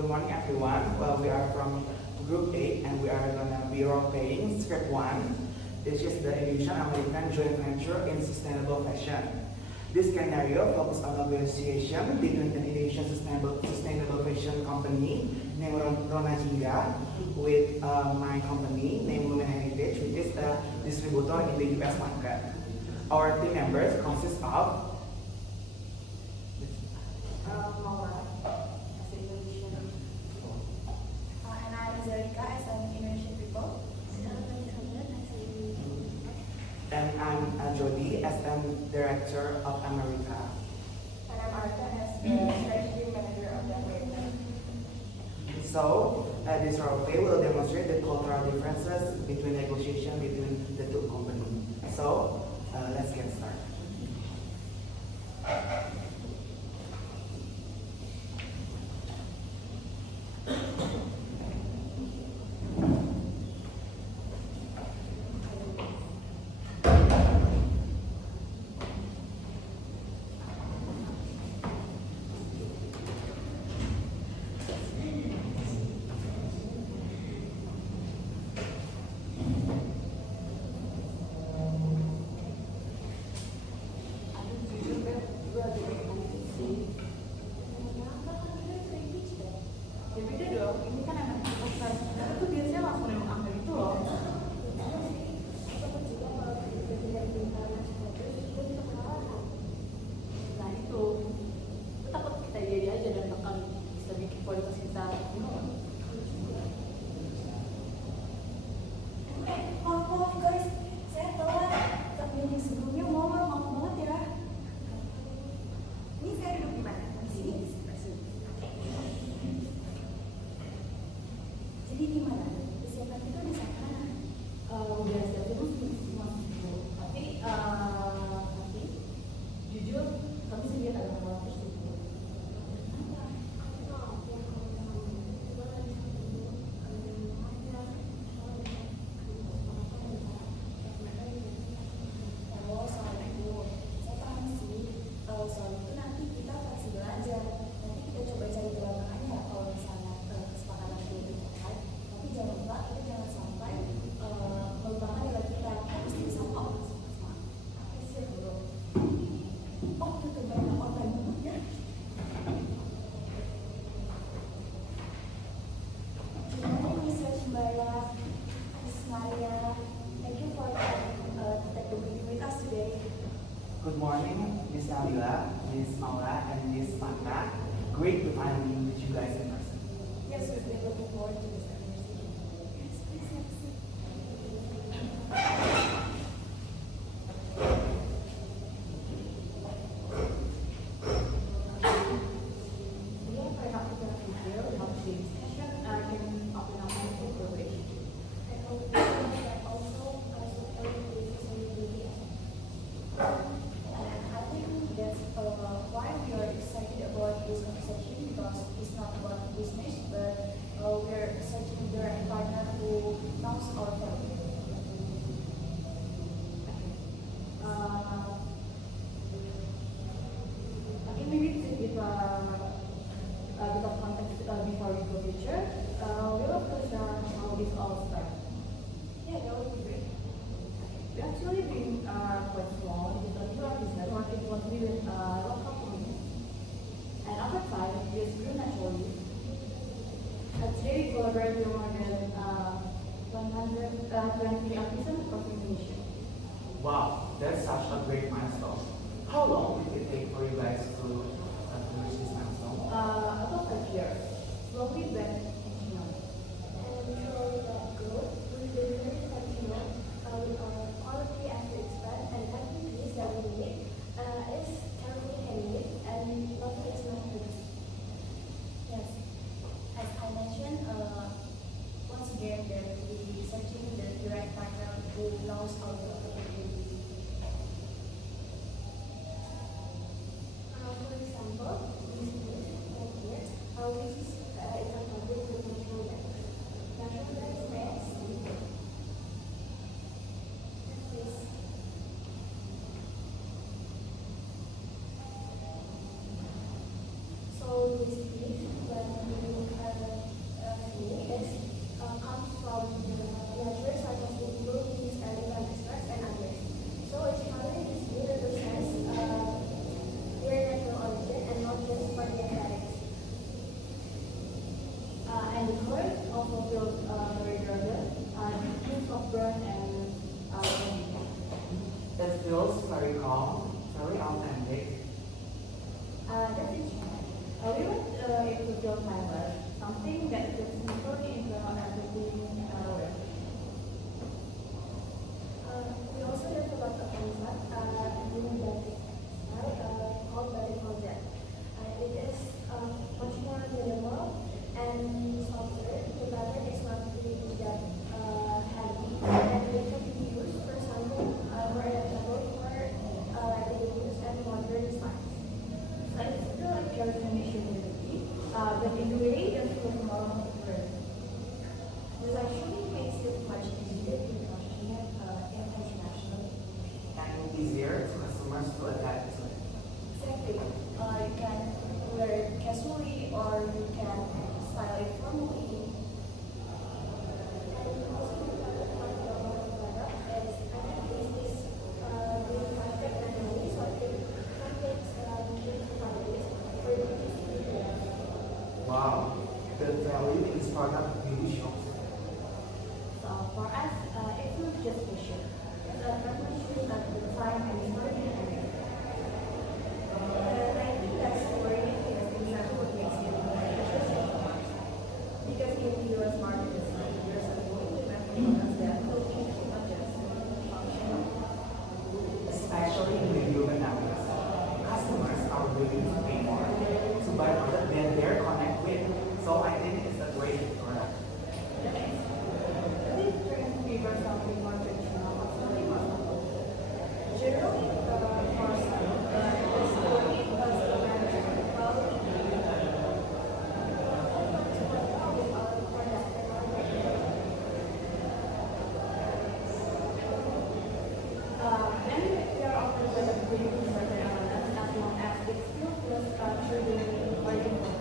Good morning, everyone. Well, we are from Group 8 and we are gonna be role-playing Script 1. This is the Indonesian-American joint venture in sustainable fashion. This scenario focuses on negotiation between an Indonesian sustainable fashion company named Rona Jingga with my company named Lumen Heritage, which is a distributor in the US market. Our team members consist of Maura as an Indonesian, and I'm Zelika as an Indonesian people. and I'm Jody as the director of America. And I'm Arihta as the strategy manager of the America. So, this role play will demonstrate the cultural differences between negotiation between the two companies. So, let's get started. Good morning, Miss Nabila, Miss Maura, and Miss Marta. Great to finally meet you guys in person. Yes, we've been looking forward to this conversation. Yes, please have a seat. Wow, that's such a great milestone. How long did it take for you guys to reach this milestone? About 5 years. Slowly but intentionally. And through that growth, we've been very intentional with our quality as we expand, and every piece that we make is carefully handmade and nothing is mass-produced. Yes. As I mentioned, once again, there will be searching the right partner who knows our capability. For example, this piece right here, which is a fabric with natural dye. Natural dye is made. feels very calm, very authentic. That's it. We want it to feel timeless, something that fits naturally into everything around. We also developed a concept in batik style called batik project. It is much more minimal and softer. The fabric is not really that heavy, and it can be used for something more adaptable for daily use and modern styles. So it's still like your traditionality, but in a way it feels more modern. This actually makes it much easier to fashion it internationally. And easier for customers to adapt to it. Exactly. You can wear it casually or you can style it formally. And also the other part of our product is this really plastic manually, so it contains into families for the distribution. Wow, the value in this product really shows. So for us, it's not just fashion. It's a partnership at the time and storytelling. And I think that story is exactly what makes it more interesting for us. Because in the US market, there's a growing demand for products that will be not just functional. Especially in the urban areas. Customers are willing to pay more to buy product than they're connect with. So I think it's a great product. This trend favors something more traditional or something more simple. Generally, for some, the story was a matter of And we are often good at creating certain elements as long as it still feels truly original.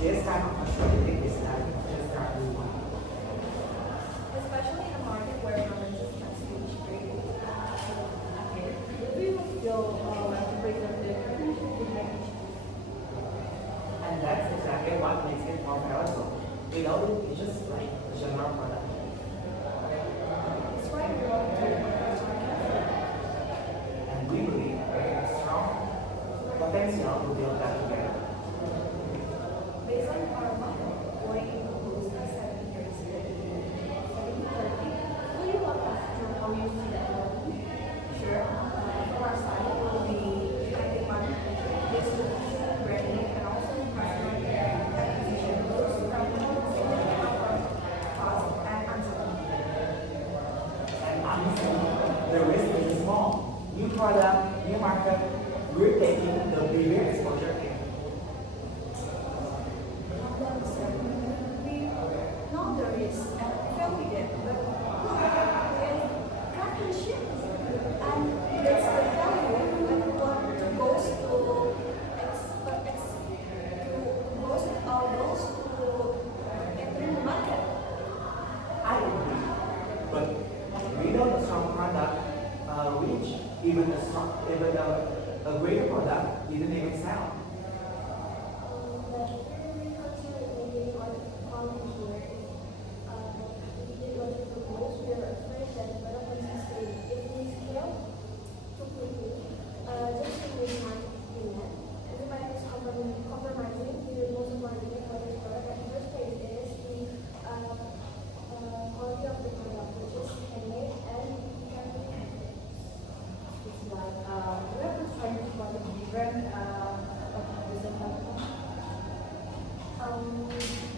This kind of facility is not just for everyone. especially in a market where provinces can switch great. Okay, we will still want to preserve the tradition we have each piece. And that's exactly what makes it more valuable. Without it, it's just like a general product. That's why we want to And we believe there is strong potential to build that together. based on our model, going into close to 7 years. 70-30. Will you walk us through how you see that working? Sure. From our side, we will be active market distribution, branding, and also customer acquisition. Those from cost and uncertainty. And honestly, the risk is small. New product, new market, we're taking the bigger exposure in. We know there is and feel with it, but with craftsmanship, and that's the value that we want to goes to goes all those to enter the market. I agree. But without a strong product, which even a greater product didn't even sell. But we consider making our quality here. We did what we proposed. We are afraid that development is staying. If we scale too quickly, just to meet market demand, and we might risk compromising the most marketing for this product. At first place is the quality of the product, which is handmade and carefully handled. It's like we are just trying to find a different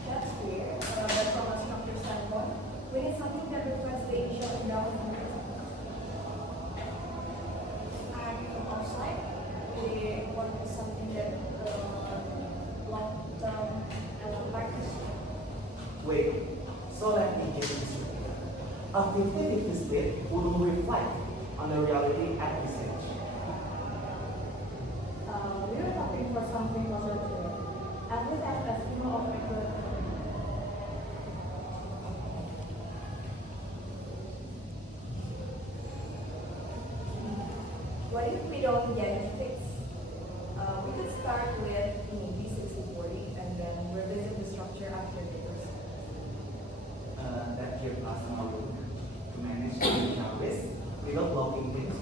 That's fair, but from a structure standpoint, we need something that reflects the Asian endowment. And from our side, we want something that long-term and partnership. Wait, so let me get this straight. A 50-50 split wouldn't reflect on the reality at this stage. we are hoping for something closer to it. At least as a symbol of equality. What if we don't get it fixed? We could start with maybe 60-40 and then revisit the structure after divorce. That gives us more room to manage the risk without blocking things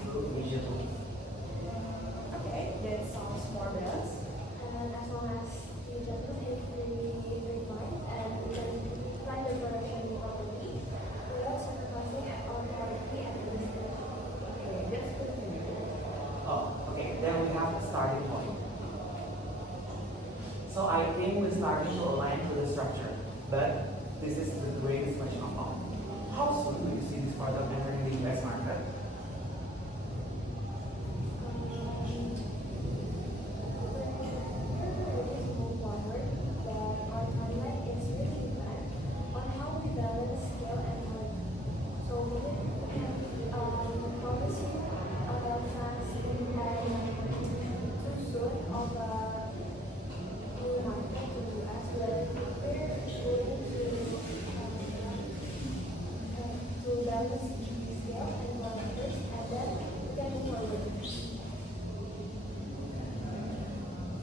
is starting to align to the structure, but this is the greatest much of all. How soon will you see this product entering the US market?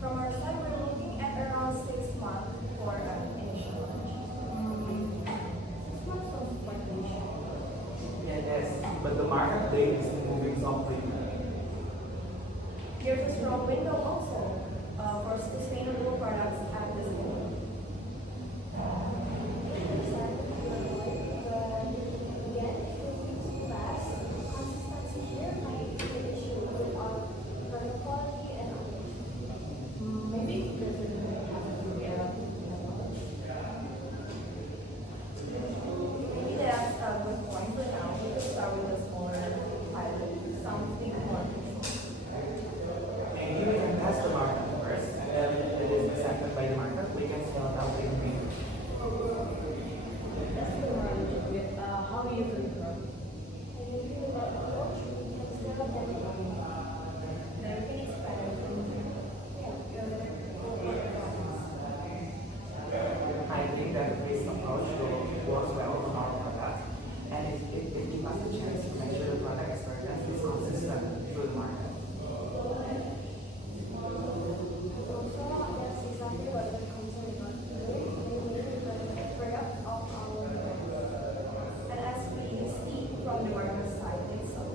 From our side, we're looking at around 6 months for an initial launch. 6 months sounds quite initial. Yeah, yes, but the market today is moving so quickly. There's a strong window also for sustainable products at this moment. Again, if we move too fast, consistency here might be an issue with our product quality and operation. Maybe there's a Maybe that's a good point for now. We could start with a smaller pilot, something more controlled. Maybe we can test the market first, and then if it is accepted by the market, we can scale it out to increase. That's the one with how you do it. And maybe with our approach, we can scale up and then everything is better from there. I think that this approach will work well on our product, and it gives us a chance to make sure the product experience is consistent through the market. Also, that's exactly what we're concerned about today. We need the product of our brand. And as we see from the market side itself,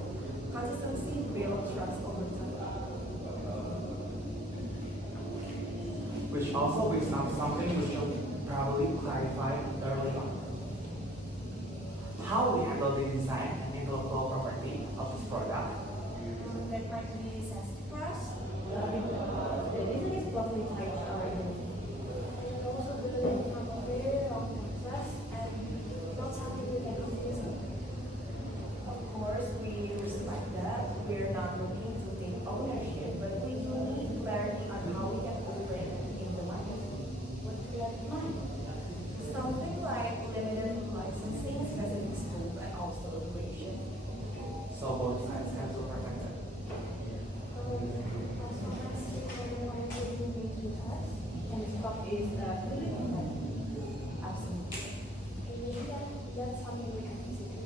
consistency builds trust over time. Which also brings up something which will probably clarify early on. How we handle the design and intellectual property of this product. That might be sensitive for us. The reason is probably tied to our industry. And also building from a very long process and not something we can confuse. Of course, we respect that. We're not looking to take ownership, but we do need clarity on how we can operate in the market. What do you have in mind? Something like limited licensing, specific scope, and also operation. So both sides have to protect it. As long as everyone is moving to us, And the stock is clearly defined. absolutely. And maybe that's something we can consider.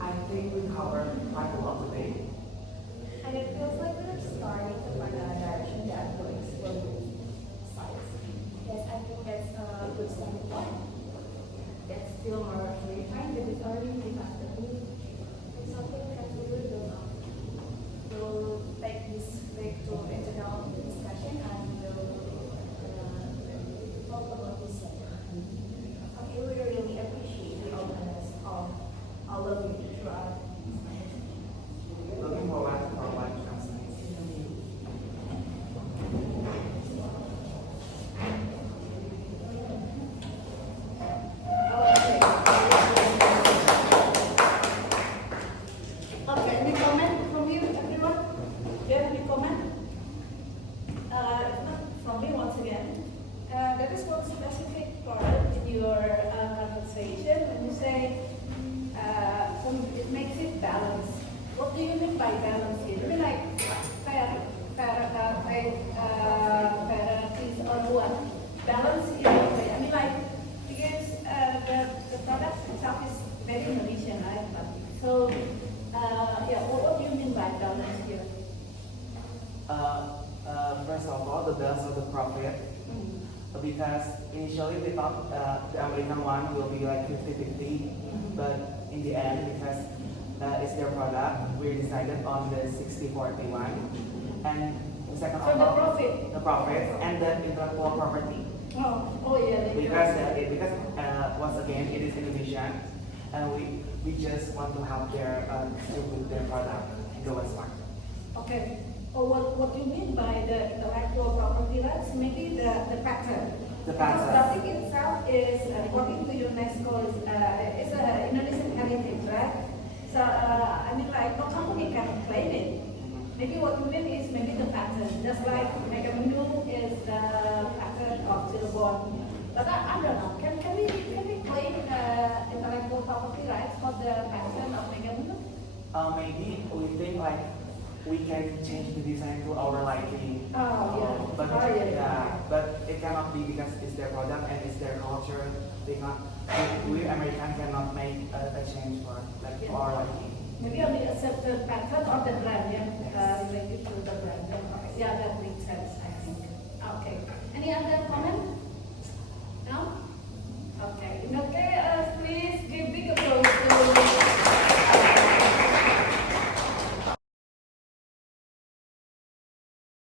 I think we covered quite a lot today. And it feels like we're starting to find a direction that will explore both sides. Yes, I think that's a good starting point. It's still more refined, but it's already defined. It's something we can really build on. We'll take this back to internal discussion and we'll talk about this later. Okay, we really appreciate the openness of all of you throughout. Looking forward for what comes next. Okay, any comment from you, everyone? Do you have any comment? From me once again, there is one specific part in your conversation when you say it makes it balanced. What do you mean by balance here? You mean like varieties or what? Balance in what way? I mean like because the product itself is very nourishing, right? So yeah, what do you mean by balance here? First of all, the balance of the profit. Because initially we thought the American one will be like 50-50, but in the end, because it's their product, we decided on the 60-40 one. And the second So of the all, profit. the profit and the intellectual property. Oh yeah. Because once again, it is Indonesian, and we just want to help their still with their product in the West market. Okay. Or what you mean by the intellectual property rights? Maybe the patent. The Because pattern. batik itself is, according to UNESCO's, it's a Indonesian heritage, right? So, I mean, like, no company can claim it. Maybe what you mean is maybe the pattern, just like Megamenu is the pattern of Cirebon. But I don't know, can we claim intellectual property rights for the pattern of Megamenu? Maybe we think like we can change the design to our liking. Oh, yeah. But Oh, yeah. but it cannot be because it's their product and it's their culture. They not we American cannot make a change for like to our liking. Maybe only a certain pattern of the brand, related to the brand. Yeah, that makes sense, I think. Okay. Any other comment?